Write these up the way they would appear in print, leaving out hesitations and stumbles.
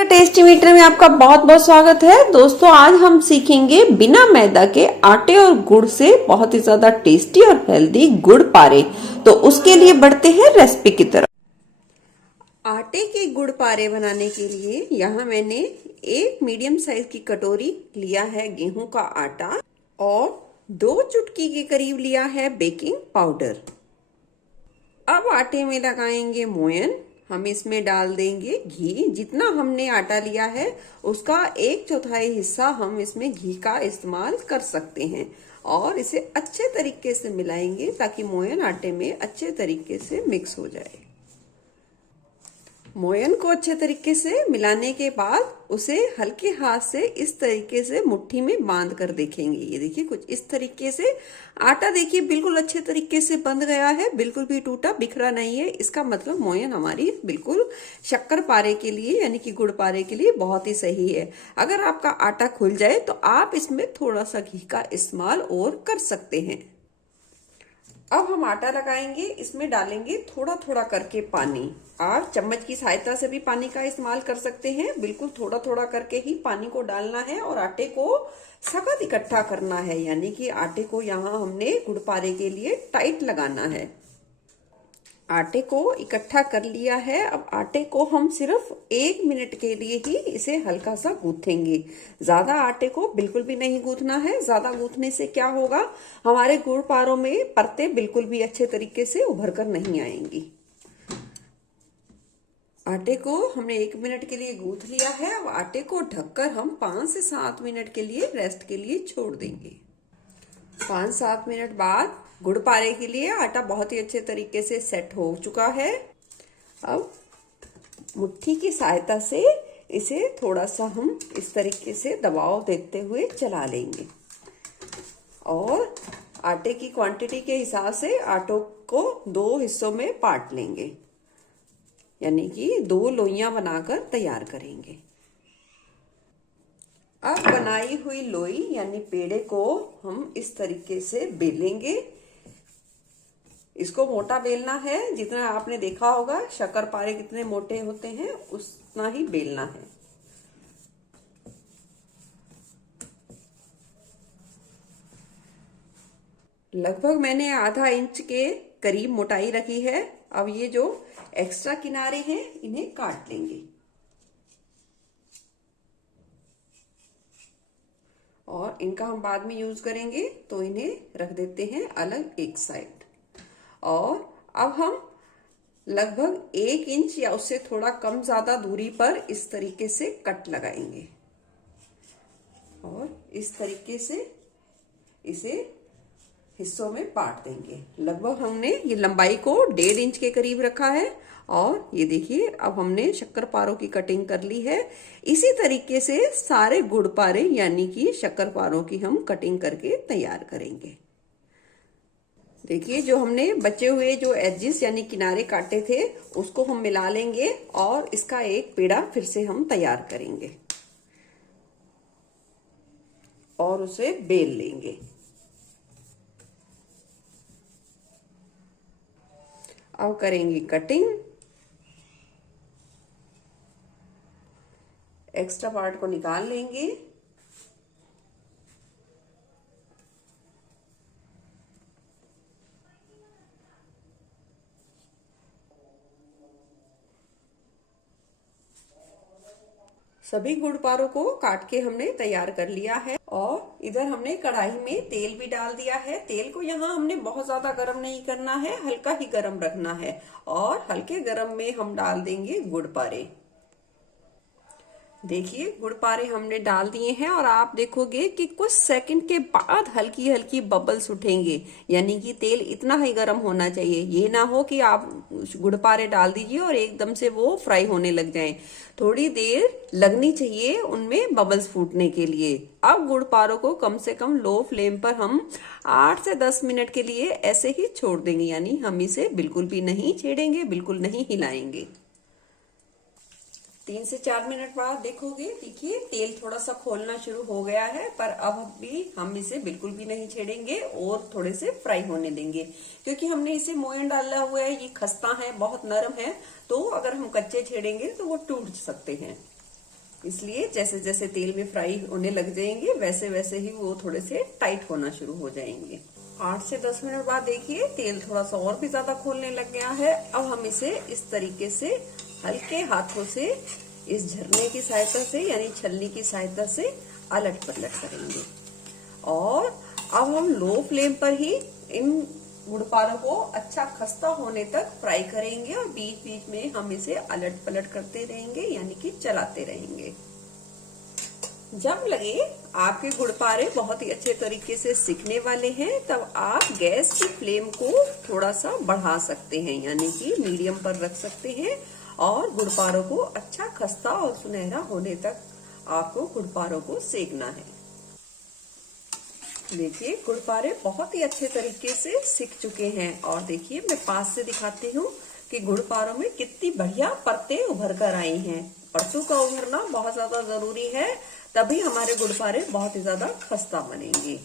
Tasty metre में आपका बहुत बहुत स्वागत है दोस्तों। आज हम सीखेंगे बिना मैदा के आटे और गुड़ से बहुत ही ज्यादा टेस्टी और हेल्दी गुड़ पारे। तो उसके लिए बढ़ते हैं रेसिपी की तरफ। आटे के गुड़ पारे बनाने के लिए यहाँ मैंने एक मीडियम साइज की कटोरी लिया है गेहूं का आटा और 2 चुटकी के करीब लिया है बेकिंग पाउडर। अब आटे में लगाएंगे मोयन। हम इसमें डाल देंगे घी। जितना हमने आटा लिया है उसका 1/4 हिस्सा हम इसमें घी का इस्तेमाल कर सकते हैं और इसे अच्छे तरीके से मिलाएंगे ताकि मोयन आटे में अच्छे तरीके से मिक्स हो जाए। मोयन को अच्छे तरीके से मिलाने के बाद उसे हल्के हाथ से इस तरीके से मुट्ठी में बांध कर देखेंगे। ये देखिए कुछ इस तरीके से आटा देखिए बिल्कुल अच्छे तरीके से बंध गया है, बिल्कुल भी टूटा बिखरा नहीं है। इसका मतलब मोयन हमारी बिल्कुल शक्कर पारे के लिए यानी कि गुड़ पारे के लिए बहुत ही सही है। अगर आपका आटा खुल जाए तो आप इसमें थोड़ा सा घी का इस्तेमाल और कर सकते हैं। अब हम आटा लगाएंगे, इसमें डालेंगे थोड़ा थोड़ा करके पानी। आप चम्मच की सहायता से भी पानी का इस्तेमाल कर सकते हैं। बिल्कुल थोड़ा थोड़ा करके ही पानी को डालना है और आटे को सख्त इकट्ठा करना है, यानी कि आटे को यहाँ हमने गुड़ पारे के लिए टाइट लगाना है। आटे को इकट्ठा कर लिया है। अब आटे को हम सिर्फ 1 मिनट के लिए ही इसे हल्का सा गूंथेंगे। ज्यादा आटे को बिल्कुल भी नहीं गूंथना है। ज्यादा गूंथने से क्या होगा, हमारे गुड़ पारों में परतें बिल्कुल भी अच्छे तरीके से उभर कर नहीं आएंगी। आटे को हमने 1 मिनट के लिए गूंथ लिया है। अब आटे को ढककर हम 5 से 7 मिनट के लिए रेस्ट के लिए छोड़ देंगे। 5-7 मिनट बाद गुड़ पारे के लिए आटा बहुत ही अच्छे तरीके से सेट हो चुका है। अब मुट्ठी की सहायता से इसे थोड़ा सा हम इस तरीके से दबाव देते हुए चला लेंगे और आटे की क्वांटिटी के हिसाब से आटों को 2 हिस्सों में बांट लेंगे, यानी कि 2 लोइयां बनाकर तैयार करेंगे। अब बनाई हुई लोई यानी पेड़े को हम इस तरीके से बेलेंगे। इसको मोटा बेलना है, जितना आपने देखा होगा शक्कर पारे कितने मोटे होते हैं उतना ही बेलना है। लगभग मैंने आधा इंच के करीब मोटाई रखी है। अब ये जो एक्स्ट्रा किनारे हैं इन्हें काट लेंगे और इनका हम बाद में यूज करेंगे, तो इन्हें रख देते हैं अलग एक साइड। और अब हम लगभग 1 इंच या उससे थोड़ा कम ज्यादा दूरी पर इस तरीके से कट लगाएंगे और इस तरीके से इसे हिस्सों में बांट देंगे। लगभग हमने ये लंबाई को 1.5 इंच के करीब रखा है और ये देखिए अब हमने शक्कर पारों की कटिंग कर ली है। इसी तरीके से सारे गुड़ पारे यानी कि शक्कर पारों की हम कटिंग करके तैयार करेंगे। देखिए जो हमने बचे हुए जो एजेस यानी किनारे काटे थे उसको हम मिला लेंगे और इसका एक पेड़ा फिर से हम तैयार करेंगे और उसे बेल लेंगे। अब करेंगे कटिंग। एक्स्ट्रा पार्ट को निकाल लेंगे। सभी गुड़ पारों को काट के हमने तैयार कर लिया है और इधर हमने कढ़ाई में तेल भी डाल दिया है। तेल को यहाँ हमने बहुत ज्यादा गर्म नहीं करना है, हल्का ही गर्म रखना है और हल्के गर्म में हम डाल देंगे गुड़ पारे। देखिए गुड़ पारे हमने डाल दिए हैं और आप देखोगे कि कुछ सेकंड के बाद हल्की हल्की बबल्स उठेंगे, यानी कि तेल इतना ही गर्म होना चाहिए। ये ना हो कि आप गुड़ पारे डाल दीजिए और एकदम से वो फ्राई होने लग जाएं। थोड़ी देर लगनी चाहिए उनमें बबल्स फूटने के लिए। अब गुड़ पारों को कम से कम लो फ्लेम पर हम 8 से 10 मिनट के लिए ऐसे ही छोड़ देंगे, यानी हम इसे बिल्कुल भी नहीं छेड़ेंगे, बिल्कुल नहीं हिलाएंगे। 3 से 4 मिनट बाद देखोगे, देखिए तेल थोड़ा सा खोलना शुरू हो गया है, पर अब भी हम इसे बिल्कुल भी नहीं छेड़ेंगे और थोड़े से फ्राई होने देंगे, क्योंकि हमने इसे मोयन डाला हुआ है। ये खस्ता है, बहुत नरम है, तो अगर हम कच्चे छेड़ेंगे तो वो टूट सकते हैं। इसलिए जैसे जैसे तेल में फ्राई होने लग जाएंगे वैसे वैसे ही वो थोड़े से टाइट होना शुरू हो जाएंगे। 8 से 10 मिनट बाद देखिए तेल थोड़ा सा और भी ज्यादा खोलने लग गया है। अब हम इसे इस तरीके से हल्के हाथों से इस झरने की सहायता से यानी छलनी की सहायता से अलट पलट करेंगे। और अब हम लो फ्लेम पर ही इन गुड़ पारों को अच्छा खस्ता होने तक फ्राई करेंगे और बीच बीच में हम इसे अलट पलट करते रहेंगे यानी कि चलाते रहेंगे। जब लगे आपके गुड़ पारे बहुत ही अच्छे तरीके से सिकने वाले हैं तब आप गैस की फ्लेम को थोड़ा सा बढ़ा सकते हैं यानी कि मीडियम पर रख सकते हैं और गुड़ पारों को अच्छा खस्ता और सुनहरा होने तक आपको गुड़ पारों को सेकना है। देखिए गुड़ पारे बहुत ही अच्छे तरीके से सिक चुके हैं और देखिए मैं पास से दिखाती हूँ कि गुड़ पारों में कितनी बढ़िया परतें उभर कर आई हैं। परतों का उभरना बहुत ज्यादा जरूरी है, तभी हमारे गुड़ पारे बहुत ही ज्यादा खस्ता बनेंगे।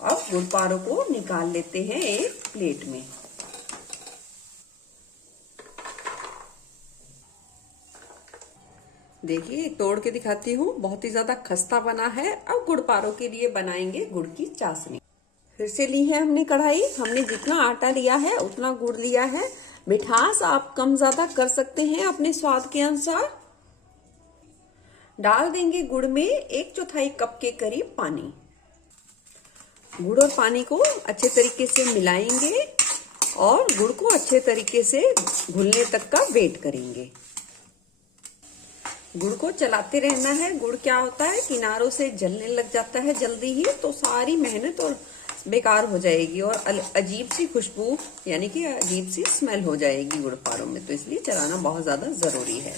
अब गुड़ पारों को निकाल लेते हैं एक प्लेट में। देखिए तोड़ के दिखाती हूँ, बहुत ही ज्यादा खस्ता बना है। अब गुड़ पारों के लिए बनाएंगे गुड़ की चाशनी। फिर से ली है हमने कढ़ाई, हमने जितना आटा लिया है उतना गुड़ लिया है। मिठास आप कम ज्यादा कर सकते हैं अपने स्वाद के अनुसार। डाल देंगे गुड़ में 1/4 कप के करीब पानी। गुड़ और पानी को अच्छे तरीके से मिलाएंगे और गुड़ को अच्छे तरीके से घुलने तक का वेट करेंगे। गुड़ को चलाते रहना है। गुड़ क्या होता है, किनारों से जलने लग जाता है जल्दी ही, तो सारी मेहनत और बेकार हो जाएगी और अजीब सी खुशबू यानी कि अजीब सी स्मेल हो जाएगी गुड़ पारों में, तो इसलिए चलाना बहुत ज्यादा जरूरी है।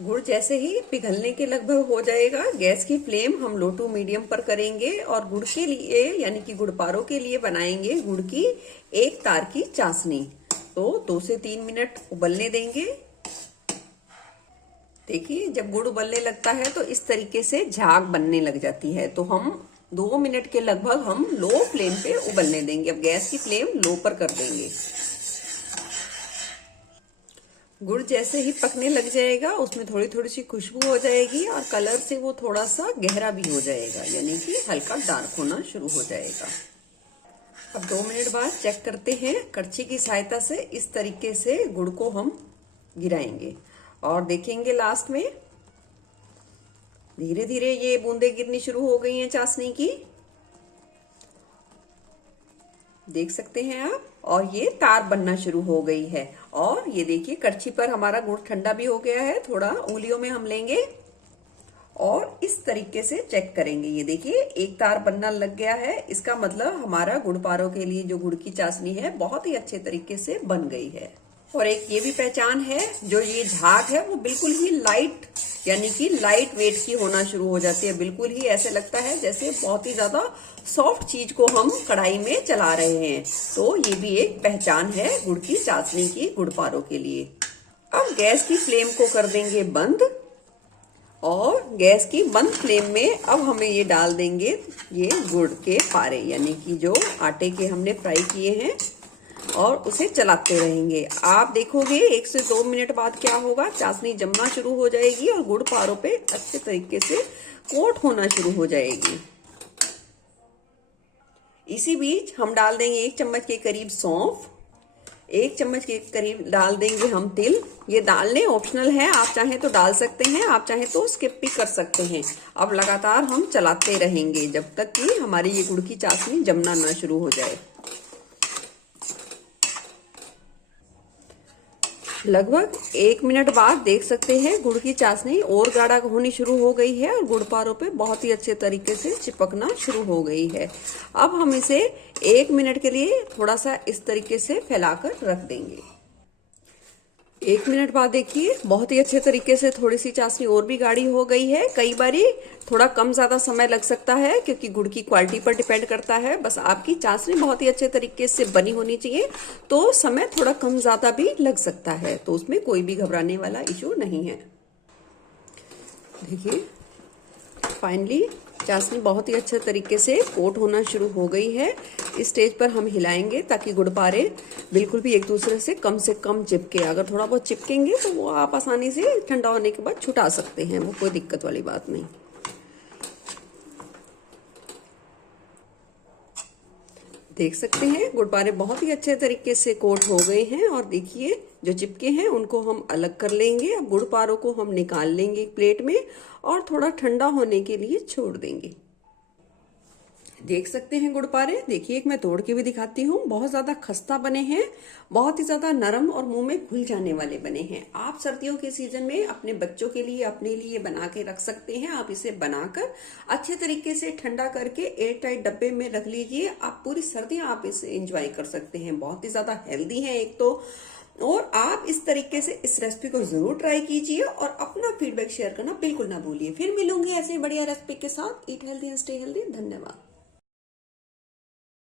गुड़ जैसे ही पिघलने के लगभग हो जाएगा, गैस की फ्लेम हम लो टू मीडियम पर करेंगे और गुड़ के लिए यानी कि गुड़ पारों के लिए बनाएंगे गुड़ की एक तार की चाशनी। तो 2 से 3 मिनट उबलने देंगे। देखिए जब गुड़ उबलने लगता है तो इस तरीके से झाग बनने लग जाती है, तो हम 2 मिनट के लगभग हम लो फ्लेम पे उबलने देंगे। अब गैस की फ्लेम लो पर कर देंगे। गुड़ जैसे ही पकने लग जाएगा उसमें थोड़ी थोड़ी सी खुशबू हो जाएगी और कलर से वो थोड़ा सा गहरा भी हो जाएगा यानी कि हल्का डार्क होना शुरू हो जाएगा। अब 2 मिनट बाद चेक करते हैं। करछी की सहायता से इस तरीके से गुड़ को हम गिराएंगे और देखेंगे लास्ट में धीरे धीरे ये बूंदे गिरनी शुरू हो गई हैं चाशनी की, देख सकते हैं आप। और ये तार बनना शुरू हो गई है और ये देखिए करछी पर हमारा गुड़ ठंडा भी हो गया है। थोड़ा उंगलियों में हम लेंगे और इस तरीके से चेक करेंगे। ये देखिए एक तार बनना लग गया है, इसका मतलब हमारा गुड़ पारों के लिए जो गुड़ की चाशनी है बहुत ही अच्छे तरीके से बन गई है। और एक ये भी पहचान है, जो ये झाग है वो बिल्कुल ही लाइट यानी कि लाइट वेट की होना शुरू हो जाती है। बिल्कुल ही ऐसे लगता है जैसे बहुत ही ज्यादा सॉफ्ट चीज को हम कढ़ाई में चला रहे हैं। तो ये भी एक पहचान है गुड़ की चाशनी की गुड़ पारों के लिए। अब गैस की फ्लेम को कर देंगे बंद और गैस की बंद फ्लेम में अब हमें ये डाल देंगे ये गुड़ के पारे यानी कि जो आटे के हमने फ्राई किए हैं और उसे चलाते रहेंगे। आप देखोगे 1 से 2 मिनट बाद क्या होगा, चाशनी जमना शुरू हो जाएगी और गुड़ पारों पे अच्छे तरीके से कोट होना शुरू हो जाएगी। इसी बीच हम डाल देंगे 1 चम्मच के करीब सौंफ, 1 चम्मच के करीब डाल देंगे हम तिल। ये डालने ऑप्शनल है, आप चाहें तो डाल सकते हैं, आप चाहें तो स्किप भी कर सकते हैं। अब लगातार हम चलाते रहेंगे जब तक कि हमारी ये गुड़ की चाशनी जमना ना शुरू हो जाए। लगभग 1 मिनट बाद देख सकते हैं गुड़ की चाशनी और गाढ़ा होनी शुरू हो गई है और गुड़ पारों पे बहुत ही अच्छे तरीके से चिपकना शुरू हो गई है। अब हम इसे 1 मिनट के लिए थोड़ा सा इस तरीके से फैलाकर रख देंगे। 1 मिनट बाद देखिए बहुत ही अच्छे तरीके से थोड़ी सी चाशनी और भी गाढ़ी हो गई है। कई बारी थोड़ा कम ज्यादा समय लग सकता है क्योंकि गुड़ की क्वालिटी पर डिपेंड करता है। बस आपकी चाशनी बहुत ही अच्छे तरीके से बनी होनी चाहिए, तो समय थोड़ा कम ज्यादा भी लग सकता है, तो उसमें कोई भी घबराने वाला इशू नहीं है। देखिए फाइनली चाशनी बहुत ही अच्छे तरीके से कोट होना शुरू हो गई है। इस स्टेज पर हम हिलाएंगे ताकि गुड़ पारे बिल्कुल भी एक दूसरे से कम चिपके। अगर थोड़ा बहुत चिपकेंगे तो वो आप आसानी से ठंडा होने के बाद छुटा सकते हैं, वो कोई दिक्कत वाली बात नहीं। देख सकते हैं गुड़पारे बहुत ही अच्छे तरीके से कोट हो गए हैं और देखिए जो चिपके हैं उनको हम अलग कर लेंगे। अब गुड़ पारों को हम निकाल लेंगे एक प्लेट में और थोड़ा ठंडा होने के लिए छोड़ देंगे। देख सकते हैं गुड़पारे, देखिए एक मैं तोड़ के भी दिखाती हूँ। बहुत ज्यादा खस्ता बने हैं, बहुत ही ज्यादा नरम और मुंह में घुल जाने वाले बने हैं। आप सर्दियों के सीजन में अपने बच्चों के लिए अपने लिए बना के रख सकते हैं। आप इसे बनाकर अच्छे तरीके से ठंडा करके एयर टाइट डब्बे में रख लीजिए। आप पूरी सर्दियां आप इसे एंजॉय कर सकते हैं। बहुत ही ज्यादा हेल्दी है एक तो, और आप इस तरीके से इस रेसिपी को जरूर ट्राई कीजिए और अपना फीडबैक शेयर करना बिल्कुल ना भूलिए। फिर मिलूंगी ऐसे बढ़िया रेसिपी के साथ। Eat healthy and stay healthy. धन्यवाद।